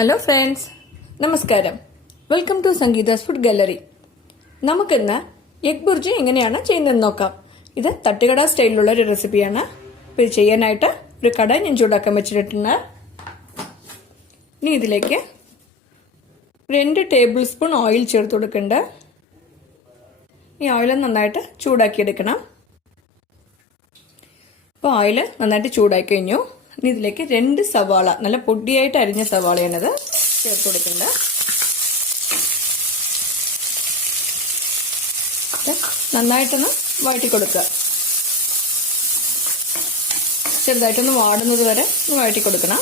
Hello friends, നമസ്കാരം. Welcome to Sangeetha's food gallery. നമുക്കിന്ന് egg bhurji എങ്ങനെയാണ് ചെയ്യുന്നതെന്ന് നോക്കാം. ഇത് തട്ടുകട സ്റ്റൈലിലുള്ള ഒരു റെസിപ്പിയാണ്. അപ്പോൾ ഇത് ചെയ്യാനായിട്ട് ഒരു കടായി ഞാൻ ചൂടാക്കാൻ വെച്ചിട്ടുണ്ട്. ഇനി ഇതിലേക്ക് 2 ടേബിൾ സ്പൂൺ ഓയിൽ ചേർത്ത് കൊടുക്കുന്നുണ്ട്. ഈ ഓയിൽ നന്നായിട്ട് ചൂടാക്കിയെടുക്കണം. അപ്പോൾ ഓയിൽ നന്നായിട്ട് ചൂടാക്കി കഴിഞ്ഞു. ഇനി ഇതിലേക്ക് 2 സവാള, നല്ല പൊടിയായിട്ട് അരിഞ്ഞ സവാളയാണത്, ചേർത്ത് കൊടുക്കുന്നത്. നന്നായിട്ടൊന്ന് വഴറ്റി കൊടുക്കുക. ചെറുതായിട്ടൊന്ന് വാടുന്നത് വരെ വഴറ്റി കൊടുക്കണം.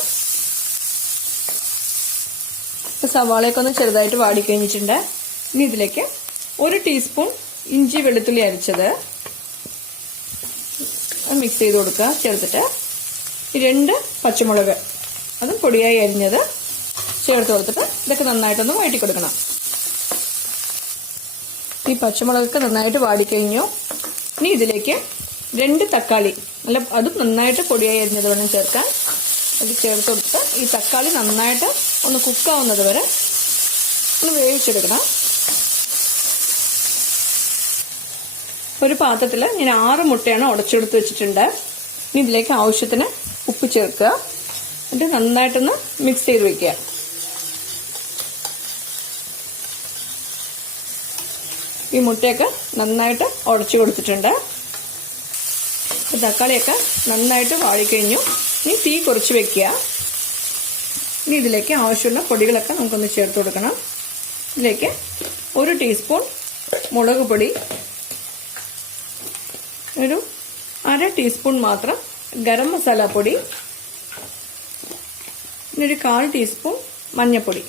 സവാളയൊക്കെ ഒന്ന് ചെറുതായിട്ട് വാടിക്കഴിഞ്ഞിട്ടുണ്ട്. ഇനി ഇതിലേക്ക് 1 ടീസ്പൂൺ ഇഞ്ചി വെളുത്തുള്ളി അരച്ചത് മിക്സ് ചെയ്ത് കൊടുക്കുക. ചേർത്തിട്ട് 2 പച്ചമുളക്, അതും പൊടിയായി അരിഞ്ഞത് ചേർത്ത് കൊടുത്തിട്ട് ഇതൊക്കെ നന്നായിട്ടൊന്ന് വഴറ്റി കൊടുക്കണം. ഈ പച്ചമുളകൊക്കെ നന്നായിട്ട് വാടിക്കഴിഞ്ഞു. ഇനി ഇതിലേക്ക് 2 തക്കാളി, അതും നന്നായിട്ട് പൊടിയായി അരിഞ്ഞത് വേണം ചേർക്കാൻ. അത് ചേർത്ത് കൊടുത്ത് ഈ തക്കാളി നന്നായിട്ട് ഒന്ന് കുക്കാവുന്നത് വരെ ഒന്ന് വേവിച്ചെടുക്കണം. ഒരു പാത്രത്തിൽ ഞാൻ 6 മുട്ടയാണ് ഉടച്ചെടുത്ത് വെച്ചിട്ടുണ്ട്. ഇനി ഇതിലേക്ക് ആവശ്യത്തിന് ഉപ്പ് ചേർക്കുക. എന്നിട്ട് നന്നായിട്ടൊന്ന് മിക്സ് ചെയ്ത് വെക്കുക. ഈ മുട്ടയൊക്കെ നന്നായിട്ട് ഉടച്ചു കൊടുത്തിട്ടുണ്ട്. തക്കാളിയൊക്കെ നന്നായിട്ട് വാടിക്കഴിഞ്ഞു. ഇനി തീ കുറച്ച് വെക്കുക. ഇനി ഇതിലേക്ക് ആവശ്യമുള്ള പൊടികളൊക്കെ നമുക്കൊന്ന് ചേർത്ത് കൊടുക്കണം. ഇതിലേക്ക് 1 ടീസ്പൂൺ മുളക് പൊടി, ഒരു 1/2 ടീസ്പൂൺ മാത്രം ഗരം മസാല പൊടി, ഒരു 1/4 ടീസ്പൂൺ മഞ്ഞൾപ്പൊടി.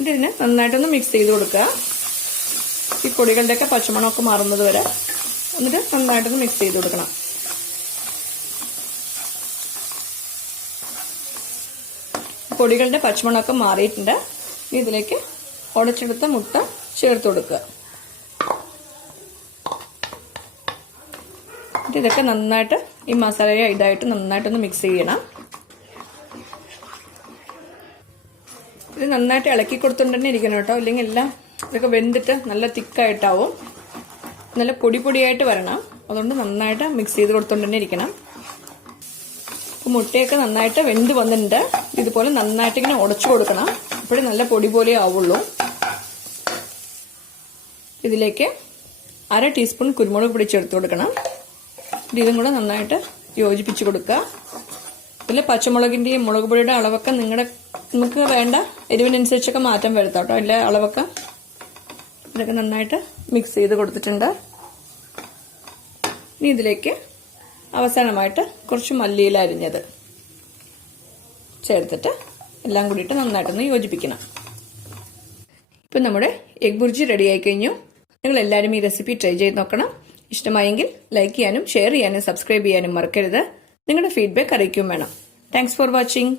ഇതിനെ നന്നായിട്ടൊന്ന് മിക്സ് ചെയ്ത് കൊടുക്കുക. ഈ പൊടികളുടെയൊക്കെ പച്ചമണമൊക്കെ മാറുന്നത് വരെ എന്നിട്ട് നന്നായിട്ടൊന്ന് മിക്സ് ചെയ്ത് കൊടുക്കണം. പൊടികളുടെ പച്ചമണമൊക്കെ മാറിയിട്ടുണ്ട്. ഇതിലേക്ക് ഉടച്ചെടുത്ത മുട്ട ചേർത്ത് കൊടുക്കുക. ഇതൊക്കെ നന്നായിട്ട് ഈ മസാലയെ ഇതായിട്ട് നന്നായിട്ടൊന്ന് മിക്സ് ചെയ്യണം. ഇത് നന്നായിട്ട് ഇളക്കി കൊടുത്തുകൊണ്ട് ഇരിക്കണം കേട്ടോ, ഇല്ലെങ്കിൽ എല്ലാം ഇതൊക്കെ വെന്തിട്ട് നല്ല തിക്കായിട്ടാവും. നല്ല പൊടിയായിട്ട് വരണം. അതുകൊണ്ട് നന്നായിട്ട് മിക്സ് ചെയ്ത് കൊടുത്തുകൊണ്ട് ഇരിക്കണം. മുട്ടയൊക്കെ നന്നായിട്ട് വെന്ത് വന്നിട്ടുണ്ട്. ഇതുപോലെ നന്നായിട്ട് ഇങ്ങനെ ഉടച്ചു കൊടുക്കണം. അപ്പോഴേ നല്ല പൊടി പോലെ ആവുള്ളൂ. ഇതിലേക്ക് 1/2 ടീസ്പൂൺ കുരുമുളക് പൊടി ചേർത്ത് കൊടുക്കണം. ഇതും കൂടെ നന്നായിട്ട് യോജിപ്പിച്ച് കൊടുക്കുക. ഇതിൽ പച്ചമുളകിൻ്റെയും മുളക് പൊടിയുടെ അളവൊക്കെ നമുക്ക് വേണ്ട എരിവിനനുസരിച്ചൊക്കെ മാറ്റം വരുത്താം കേട്ടോ. എല്ലാ അളവൊക്കെ ഇതൊക്കെ നന്നായിട്ട് മിക്സ് ചെയ്ത് കൊടുത്തിട്ടുണ്ട്. ഇനി ഇതിലേക്ക് അവസാനമായിട്ട് കുറച്ച് മല്ലിയില അരിഞ്ഞത് ചേർത്തിട്ട് എല്ലാം കൂടിയിട്ട് നന്നായിട്ടൊന്ന് യോജിപ്പിക്കണം. ഇപ്പം നമ്മുടെ എഗ് ബുർജി റെഡി ആയി കഴിഞ്ഞു. നിങ്ങൾ എല്ലാവരും ഈ റെസിപ്പി ട്രൈ ചെയ്ത് നോക്കണം. ഇഷ്ടമായെങ്കിൽ ലൈക്ക് ചെയ്യാനും ഷെയർ ചെയ്യാനും സബ്സ്ക്രൈബ് ചെയ്യാനും മറക്കരുത്. നിങ്ങളുടെ ഫീഡ്ബാക്ക് അറിയിക്കുകയും വേണം. Thanks for watching.